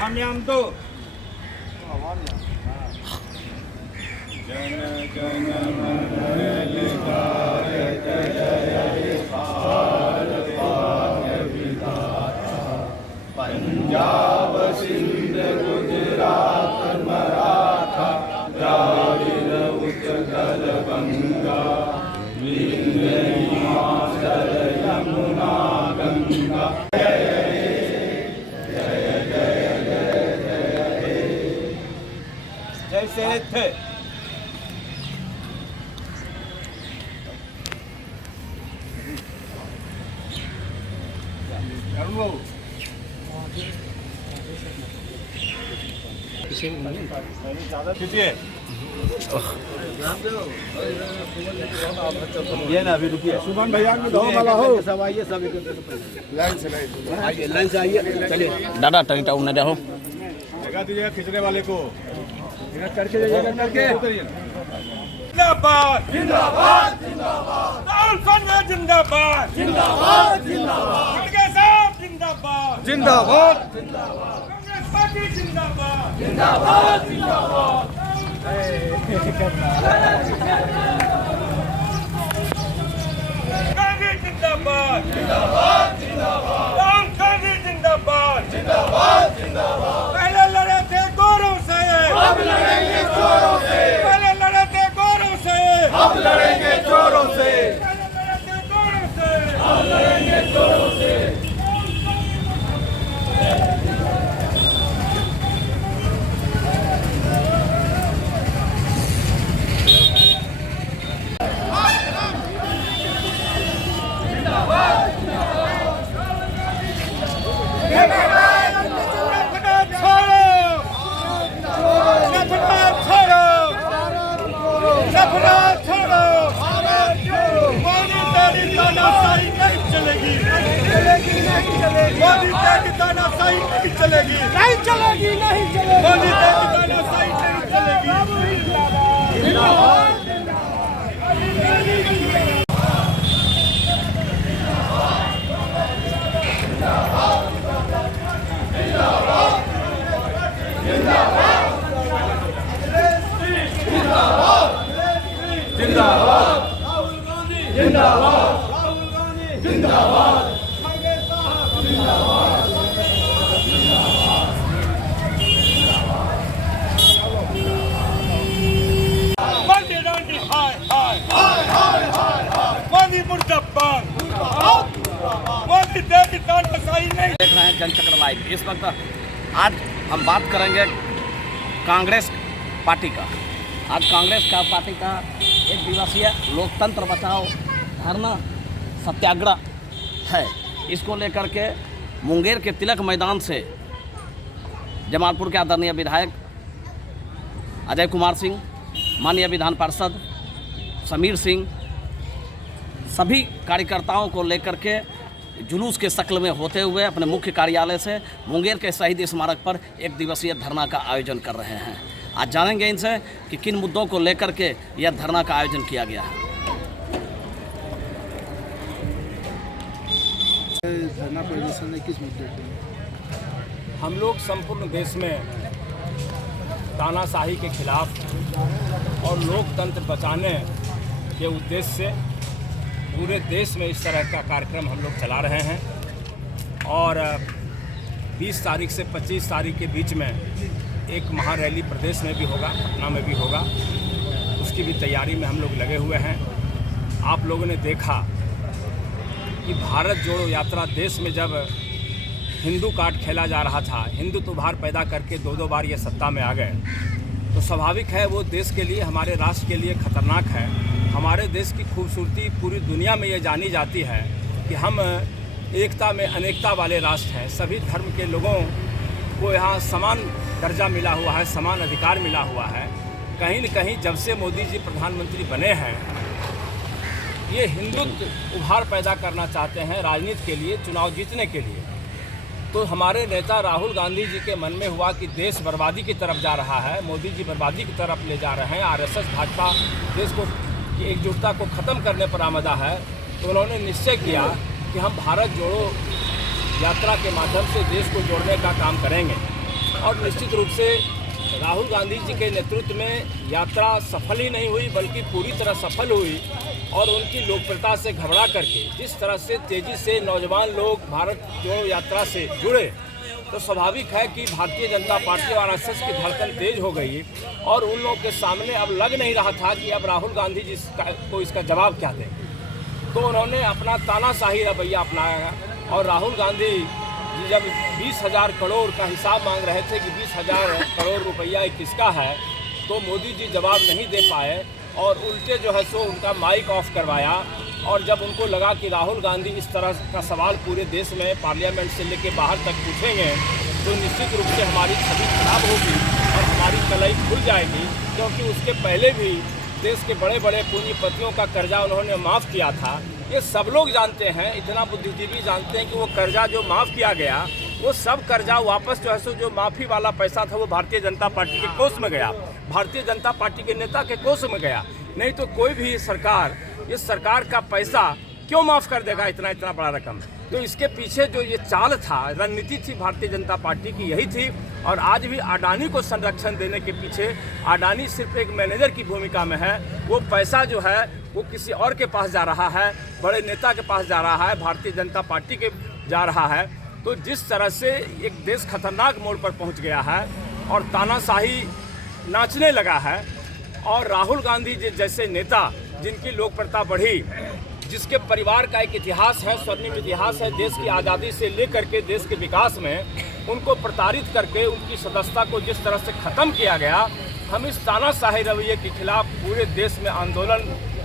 साम्याम तो जन जन मन भारत जय भारत भाग्य विधाता पंजाब सिंध गुजरात मराठा द्राविड़ उत्कल गंगा विंध्य हिमाचल यमुना गंगा जैसे थे ये ना अभी रुकिए सुमन भैया दो वाला हो सब आइए सब लाइन से आइए चलिए दादा टंगटा उन्हें देखो जगह दीजिएगा खिंचने वाले को करके करके जिंदाबाद जिंदाबाद जिंदाबाद राहुल गांधी जिंदाबाद जिंदाबाद जिंदाबाद खड़गे साहब जिंदाबाद जिंदाबाद जिंदाबाद कांग्रेस पार्टी जिंदाबाद जिंदाबाद जिंदाबाद गांधी जिंदाबाद जिंदाबाद जिंदाबाद राहुल गांधी जिंदाबाद जिंदाबाद जिंदाबाद पहले लड़े थे गौरव से अब लड़ेंगे चोरों से पहले लड़े थे गौरव से अब लड़ेंगे चोरों से पहले लड़े थे गौरव से अब लड़ेंगे चोरों से मोदी तेरी तानाशाही नहीं चलेगी नहीं चलेगी नहीं चलेगी मोदी तेरी तानाशाही नहीं चलेगी जिंदाबाद जिंदाबाद राहुल गांधी जिंदाबाद राहुल गांधी जिंदाबाद देख रहे हैं जनचक्र लाइव। इस वक्त आज हम बात करेंगे कांग्रेस पार्टी का। आज कांग्रेस का पार्टी का एक दिवसीय लोकतंत्र बचाओ धरना सत्याग्रह है। इसको लेकर के मुंगेर के तिलक मैदान से जमालपुर के आदरणीय विधायक अजय कुमार सिंह, माननीय विधान पार्षद समीर सिंह, सभी कार्यकर्ताओं को लेकर के जुलूस के शक्ल में होते हुए अपने मुख्य कार्यालय से मुंगेर के शहीद स्मारक पर एक दिवसीय धरना का आयोजन कर रहे हैं। आज जानेंगे इनसे कि किन मुद्दों को लेकर के यह धरना का आयोजन किया गया है। धरना प्रदर्शन है किस मुद्दे पर? हम लोग संपूर्ण देश में तानाशाही के खिलाफ और लोकतंत्र बचाने के उद्देश्य से पूरे देश में इस तरह का कार्यक्रम हम लोग चला रहे हैं और 20 तारीख से 25 तारीख के बीच में एक महारैली प्रदेश में भी होगा, पटना में भी होगा। उसकी भी तैयारी में हम लोग लगे हुए हैं। आप लोगों ने देखा कि भारत जोड़ो यात्रा देश में जब हिंदू कार्ड खेला जा रहा था, हिंदुत्व भार पैदा करके दो बार ये सत्ता में आ गए, तो स्वाभाविक है वो देश के लिए, हमारे राष्ट्र के लिए खतरनाक है। हमारे देश की खूबसूरती पूरी दुनिया में ये जानी जाती है कि हम एकता में अनेकता वाले राष्ट्र हैं। सभी धर्म के लोगों को यहाँ समान दर्जा मिला हुआ है, समान अधिकार मिला हुआ है। कहीं न कहीं जब से मोदी जी प्रधानमंत्री बने हैं, ये हिंदुत्व उभार पैदा करना चाहते हैं राजनीति के लिए, चुनाव जीतने के लिए। तो हमारे नेता राहुल गांधी जी के मन में हुआ कि देश बर्बादी की तरफ जा रहा है, मोदी जी बर्बादी की तरफ ले जा रहे हैं, आरएसएस भाजपा देश को की एकजुटता को ख़त्म करने पर आमदा है। तो उन्होंने निश्चय किया कि हम भारत जोड़ो यात्रा के माध्यम से देश को जोड़ने का काम करेंगे। और निश्चित रूप से राहुल गांधी जी के नेतृत्व में यात्रा सफल ही नहीं हुई बल्कि पूरी तरह सफल हुई और उनकी लोकप्रियता से घबरा करके जिस तरह से तेज़ी से नौजवान लोग भारत जोड़ो यात्रा से जुड़े तो स्वाभाविक है कि भारतीय जनता पार्टी और आरएसएस की धड़कन तेज हो गई और उन लोगों के सामने अब लग नहीं रहा था कि अब राहुल गांधी जी को इसका जवाब क्या दें। तो उन्होंने अपना तानाशाही रवैया अपनाया और राहुल गांधी जी जब 20,000 करोड़ का हिसाब मांग रहे थे कि 20,000 करोड़ रुपया किसका है, तो मोदी जी जवाब नहीं दे पाए और उल्टे जो है सो उनका माइक ऑफ करवाया। और जब उनको लगा कि राहुल गांधी इस तरह का सवाल पूरे देश में पार्लियामेंट से लेकर बाहर तक पूछेंगे तो निश्चित रूप से हमारी छवि खराब होगी और हमारी कलाई खुल जाएगी, क्योंकि उसके पहले भी देश के बड़े बड़े पूंजीपतियों का कर्जा उन्होंने माफ़ किया था। ये सब लोग जानते हैं, इतना बुद्धिजीवी जानते हैं कि वो कर्जा जो माफ़ किया गया वो सब कर्जा वापस जो है सो जो माफ़ी वाला पैसा था वो भारतीय जनता पार्टी के कोष में गया, भारतीय जनता पार्टी के नेता के कोष में गया। नहीं तो कोई भी सरकार इस सरकार का पैसा क्यों माफ़ कर देगा इतना बड़ा रकम। तो इसके पीछे जो ये चाल था, रणनीति थी भारतीय जनता पार्टी की यही थी। और आज भी अडानी को संरक्षण देने के पीछे अडानी सिर्फ एक मैनेजर की भूमिका में है। वो पैसा जो है वो किसी और के पास जा रहा है, बड़े नेता के पास जा रहा है, भारतीय जनता पार्टी के जा रहा है। तो जिस तरह से एक देश खतरनाक मोड़ पर पहुंच गया है और तानाशाही नाचने लगा है और राहुल गांधी जी जैसे नेता जिनकी लोकप्रियता बढ़ी, जिसके परिवार का एक इतिहास है, स्वर्णिम इतिहास है देश की आज़ादी से लेकर के देश के विकास में, उनको प्रताड़ित करके उनकी सदस्यता को जिस तरह से ख़त्म किया गया, हम इस तानाशाही रवैये के खिलाफ पूरे देश में आंदोलन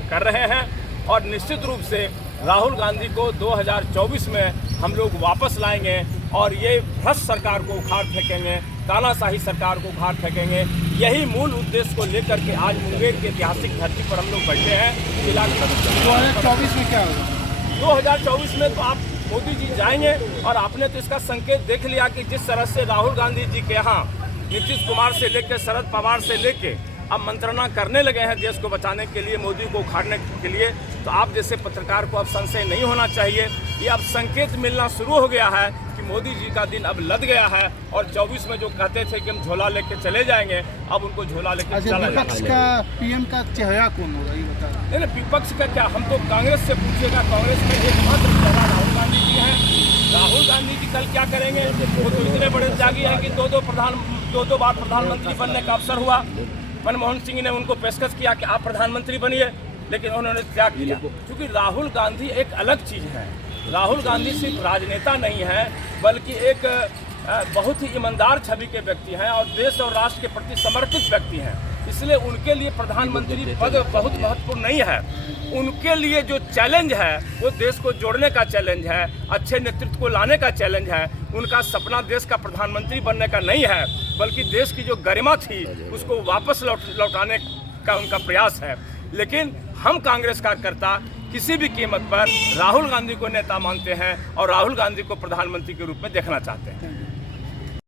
कर रहे हैं। और निश्चित रूप से राहुल गांधी को 2024 में हम लोग वापस लाएंगे और ये भ्रष्ट सरकार को उखाड़ फेंकेंगे, तानाशाही सरकार को उखाड़ फेंकेंगे। यही मूल उद्देश्य को लेकर के आज मुंगेर की ऐतिहासिक धरती पर हम लोग बैठे हैं। 2024 में क्या होगा? 2024 में तो आप मोदी जी जाएंगे और आपने तो इसका संकेत देख लिया कि जिस तरह से राहुल गांधी जी के यहाँ नीतीश कुमार से लेकर शरद पवार से लेकर अब मंत्रणा करने लगे हैं देश को बचाने के लिए, मोदी को उखाड़ने के लिए। तो आप जैसे पत्रकार को अब संशय नहीं होना चाहिए, ये अब संकेत मिलना शुरू हो गया है कि मोदी जी का दिन अब लद गया है। और 24 में जो कहते थे कि हम झोला लेके चले जाएंगे, अब उनको झोला लेके चला जाएगा। विपक्ष का पीएम का चेहरा कौन होगा ये बता दें। नहीं, विपक्ष का क्या, हम तो कांग्रेस से पूछिएगा। कांग्रेस में एकमात्र चेहरा राहुल गांधी जी हैं। राहुल गांधी जी कल क्या करेंगे? वो तो इतने बड़े त्यागी हैं कि दो बार प्रधानमंत्री बनने का अवसर हुआ। मनमोहन सिंह ने उनको पेशकश किया कि आप प्रधानमंत्री बनिए, लेकिन उन्होंने त्याग किया। क्योंकि राहुल गांधी एक अलग चीज़ है। राहुल गांधी सिर्फ राजनेता नहीं है बल्कि एक बहुत ही ईमानदार छवि के व्यक्ति हैं और देश और राष्ट्र के प्रति समर्पित व्यक्ति हैं। इसलिए उनके लिए प्रधानमंत्री पद बहुत महत्वपूर्ण नहीं है। उनके लिए जो चैलेंज है वो देश को जोड़ने का चैलेंज है, अच्छे नेतृत्व को लाने का चैलेंज है। उनका सपना देश का प्रधानमंत्री बनने का नहीं है बल्कि देश की जो गरिमा थी उसको वापस लौटाने का उनका प्रयास है। लेकिन हम कांग्रेस कार्यकर्ता किसी भी कीमत पर राहुल गांधी को नेता मानते हैं और राहुल गांधी को प्रधानमंत्री के रूप में देखना चाहते हैं।